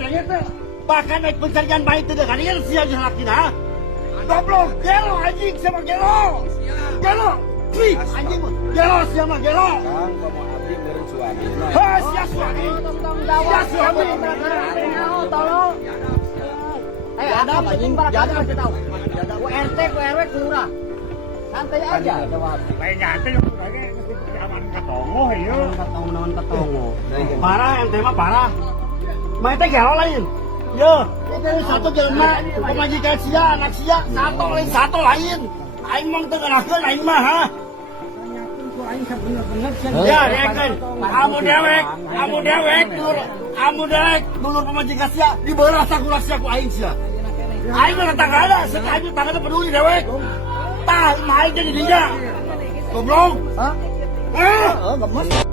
adanya teh. Bahkan naik pencarian bayi tidak kalian siapa yang lakin ha? Goblok, gelo anjing sama gelo. Gelo. Wih, anjing gelo siapa gelo? Kang, kamu abdi beri suami. Ha, siapa suami? Siapa suami? Tolong. Ada anjing barangkali kasih tahu. RT, RW, kelurah. Santai aja jawab. Lain nyantai yang kayaknya aman katongo ya. Ketongo. Parah ente mah parah. Main teh gelo lain. Yo, itu satu jelema pemajikan sia, anak sia, satu lain. Aing mah teu ngarakeun aing mah ha. Ya, rekeun. Kamu dewek, dulur pemajikan sia dibeurah sakulah sia ku aing sia. Aing mah tanggana, sekali tanggana peduli dewek. Tah, main jadi dia. Goblok. Hah? Eh, Gemes.